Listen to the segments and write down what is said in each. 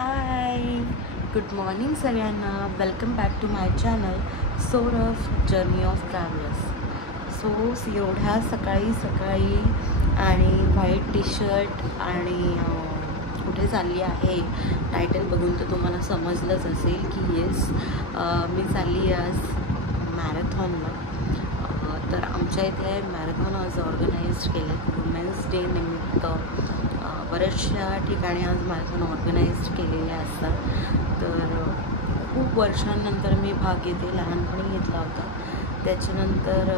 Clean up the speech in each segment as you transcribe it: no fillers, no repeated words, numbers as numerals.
हाय, good morning सगळ्यांना. Welcome back to my channel Saurabh journey of travellers. So एवढ्या सकाळी सकाळी आणि व्हाईट टी शर्ट आणि कुठे चालली आहे टायटल बघून तर तुम्हाला समजलंच असेल की येस मी चालली आज मॅरेथॉनला. तर आमच्या इथे मॅरेथॉन आज ऑर्गनाइज केलं वुमेन्स डे निमित्त. बऱ्याचशा ठिकाणी आज मॅरेथॉन ऑर्गनाइज केलेले असतात. तर खूप वर्षांनंतर मी भाग घेते. लहानपणी घेतला होता, त्याच्यानंतर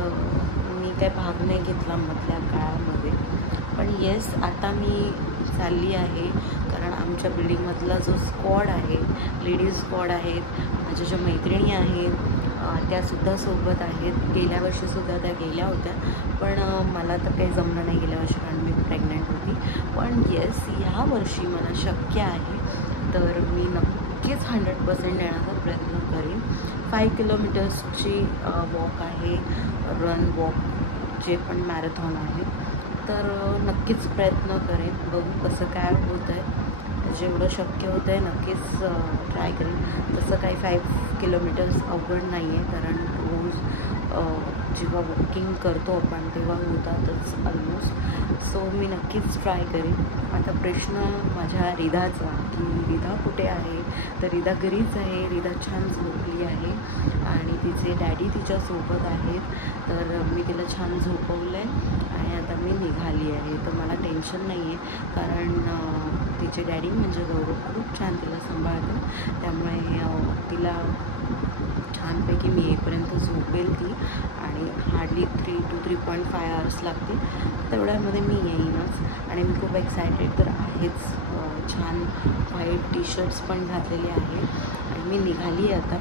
मी काय भाग नाही घेतला मधल्या काळामध्ये. पण येस, आता मी चालली आहे कारण आमच्या बिल्डिंगमधला जो स्क्वॉड आहे, लेडीज स्क्वॉड आहेत, माझ्या ज्या मैत्रिणी आहेत त्यासुद्धा सोबत आहेत. गेल्या वर्षीसुद्धा त्या गेल्या होत्या, पण मला तर काही जमलं नाही गेल्या वर्षी कारण मी प्रेग्नंट होती. पण येस, ह्या वर्षी मला शक्य आहे तर मी नक्कीच 100% येण्याचा प्रयत्न करीन. 5 किलोमीटर्सची वॉक आहे, रन वॉक जे पण मॅरेथॉन आहे. तर नक्कीच प्रयत्न करेन, बघू कसं काय होतं आहे. जेवढं शक्य होतं आहे नक्कीच ट्राय करेन. तसं काही 5 किलोमीटर्स अवघड नाही आहे कारण रोज जेव्हा वॉकिंग करतो आपण तेव्हा होतातच ऑलमोस्ट. सो मी नक्कीच ट्राय करेन. आता प्रश्न माझ्या रिधाचा की रिधा कुठे आहे, तर रिधा घरीच आहे. रिधा छान झोपली आहे आणि तिचे डॅडी तिच्यासोबत आहेत. तर मी तिला छान झोपवलं आहे आणि आता मी निघाली आहे. तर मला टेन्शन नाही आहे कारण तिचे डॅडी म्हणजे गौरव खूप छान तिला सांभाळतो. त्यामुळे तिला छानपैकी मी येईपर्यंत झोपेल ती आणि हार्डली 3 to 3.5 hours लागतील. तेवढ्यामध्ये मी येईनच आणि मी खूप एक्सायटेड तर आहेच. छान व्हाईट टी शर्ट्स पण घातलेले आहेत आणि मी निघाली आहे आता.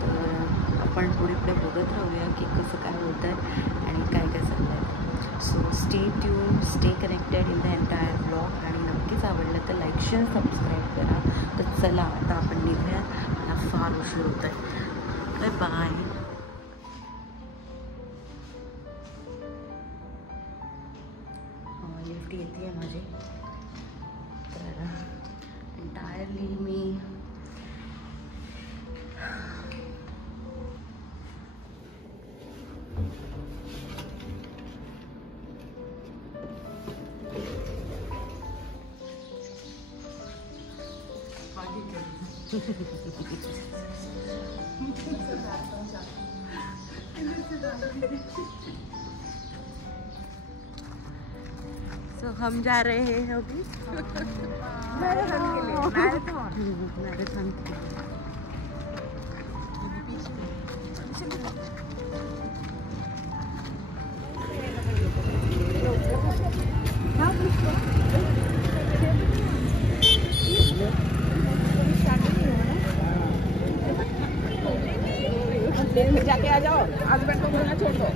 तर आपण पुढे बघत राहूया की कसं काय होतं आहे आणि काय काय चाललं आहे. So stay tune, stay connected in the entire blog. आणि नक्कीच आवडलं तर लाईक, शेअर, सबस्क्राईब करा. तर चला आता आपण निघूया, मला फार उशीर होत आहे. Bye bye. लिफ्ट येते आहे माझी. तर एंटायरली मी तो हम जा रहे हैं अभी मैराथन के लिए. मैराथन के लिए. जाके आ जाओ, हस्बैंड को बोलना छोड़ दो.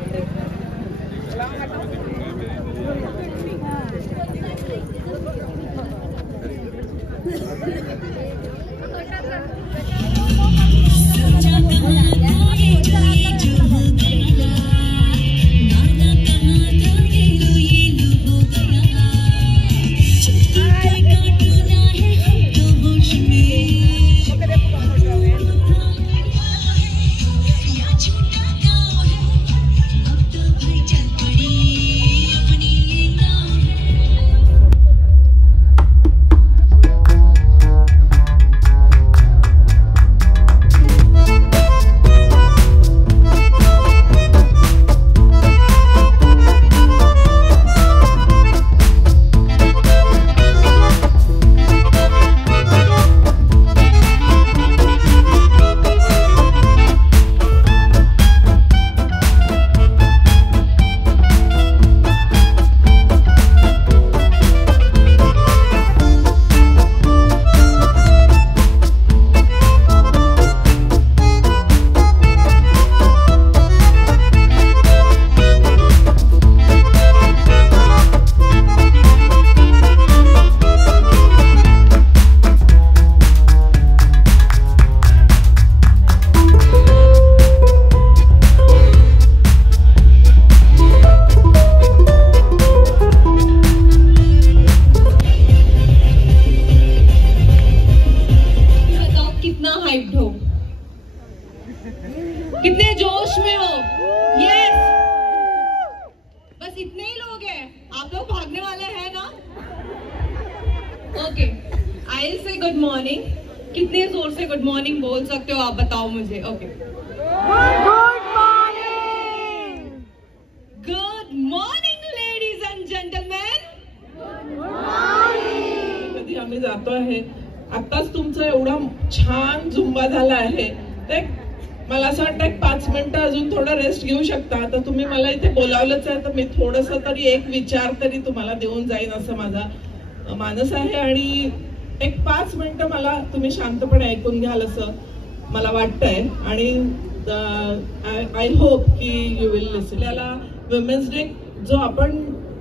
हाइप्ड हो, कितने जोश में हो। यस, बस इतने ही लोग हैं। आप लोग भागने वाले हैं ना? Okay, I will say good morning. कितने जोर से गुड मॉर्निंग बोल सकते हो आप बताओ मुझे। Okay, good morning ladies and gentleman. कधी आम्ही जातो आहे, आताच तुमचा एवढा छान झुंबा झाला आहे, ते मला असं वाटतं एक 5 मिनिटं अजून थोडं रेस्ट घेऊ शकता. आता तुम्ही मला इथे बोलावलंच आहे, तर मी थोडस तरी एक विचार तरी तुम्हाला देऊन जाईन असं माझा मानस आहे. आणि एक 5 मिनिटं मला तुम्ही शांतपणे ऐकून घ्याल असं मला वाटतंय. आणि आय होप की यू विल लिसन. आपल्याला विमेन्स डे जो आपण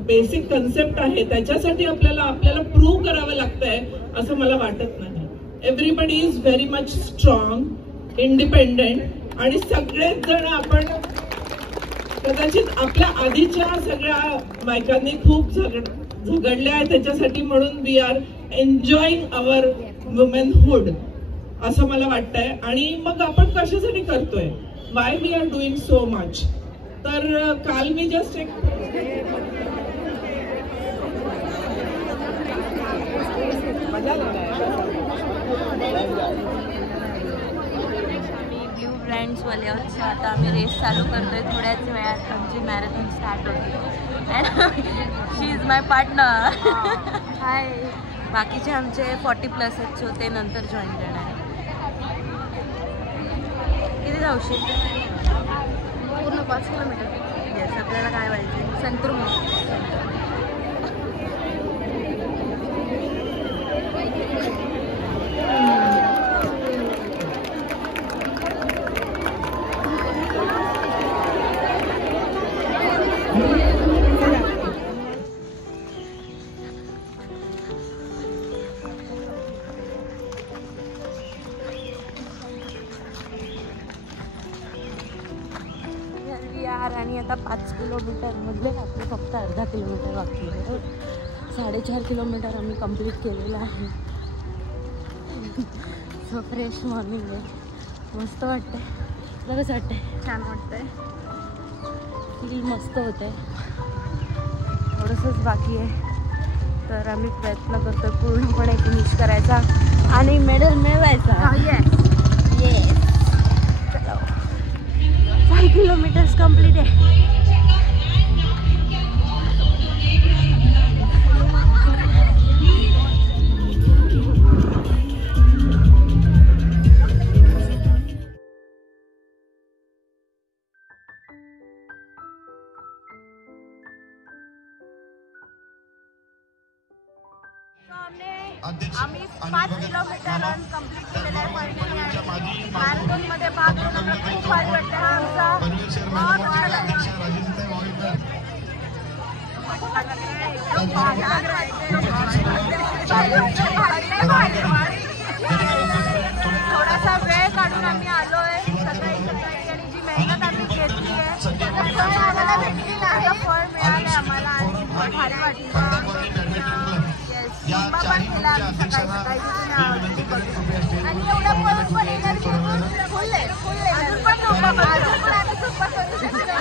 बेसिक कन्सेप्ट आहे त्याच्यासाठी आपल्याला प्रूव्ह करावं लागतंय असं मला वाटत नाही. Everybody is very much strong, independent आणि सगळेच जण आपण कदाचित आपल्या आधीच्या सगळ्या बायकांनी खूप झगडल्या आहे त्याच्यासाठी, म्हणून we are enjoying our womanhood असं मला वाटतंय. आणि मग आपण कशासाठी करतोय, why we are doing so much. तर काल मी जस्ट एक ब्ल्यू ब्रँड्सवाले आहोत. आता आम्ही रेस चालू करतोय. थोड्याच वेळात आमची मॅरेथॉन स्टार्ट होते. And she is my partner. Hi. बाकीचे आमचे 40+ आहेत, सो ते नंतर जॉईन करणार आहे. किती जाऊशील? पूर्ण 5 किलोमीटर. येस. आपल्याला काय पाहिजे? संतूर. आणि आता 5 किलोमीटरमधले आपले फक्त अर्धा किलोमीटर बाकी आहे. 4.5 किलोमीटर आम्ही कंप्लीट केलेलं आहे. सो फ्रेश मॉर्निंग आहे. मस्त वाटतंय. तुला कसं वाटतंय? छान वाटतंय. फील मस्त होतं आहे. थोडंसंच बाकी आहे, तर आम्ही प्रयत्न करतो पूर्णपणे फिनिश करायचा आणि मेडल मिळवायचा. येस. चलो, 5 किलोमीटर्स कंप्लीट आहे. आम्ही 5 किलोमीटर रन कंप्लीट केलेलं आहे फायनली. आणि मॅरेथॉनमध्ये भाग घेऊन आम्हाला खूप भारी वाटतं. हा आमचा बहुत अच्छा थोडासा वेळ काढून आम्ही आलोय सकाळी सकाळी. आणि जी मेहनत आम्ही घेतली आहे त्याचं आम्हाला भेटली आहे, फळ मिळालं आम्हाला. आणि भारी वाटलं. पण केला आम्ही सकाळी सकाळी. आणि एवढा पळून पण एनर्जी फुल आहे. अजून पण आम्ही सुपर करू शकतो.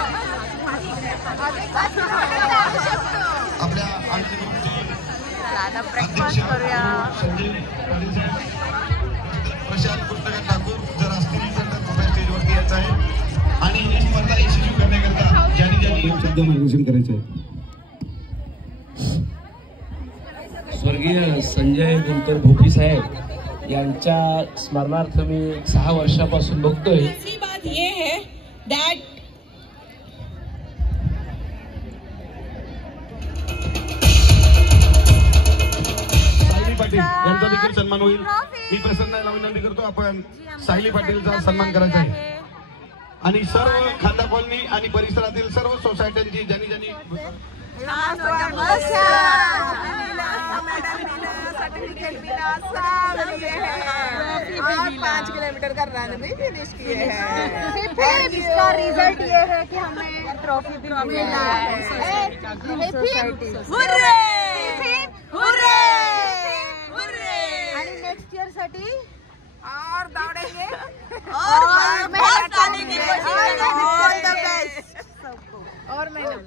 आता ब्रेकफास्ट करूया. प्रशांत पुस्तक ठाकूर जर असतील तर कृपया स्टेजवरती यायचं आहे आणि ही स्पर्धा यशस्वी करण्याकरता ज्यांनी शब्द मार्गदर्शन करायचं आहे. स्वर्गीय संजय गुंतर भोपी साहेब यांच्या स्मरणार्थ मी 6 वर्षापासून बघतोय. दूसरी बात ये है दैट सायली पाटील यांचा देखील सन्मान होईल. मी प्रसन्नाला विनंती करतो आपण सायली पाटीलचा सन्मान करायचा आहे. आणि सर्व खांदा कॉलनी आणि परिसरातील सर्व सोसायट्यांची ज्यांनी सर्टिफिकेट मिला, सब मिले हैं और 5 किलोमीटर का रन भी फिनिश किए हैं. फिर इसका रिजल्ट ये है कि हमें ट्रॉफी भी मिला है. आणि नेक्स्ट इयर साठी और दौड़ेंगे और मेहनत करने की कोशिश करेंगे। ऑल द बेस्ट सबको। और मेहनत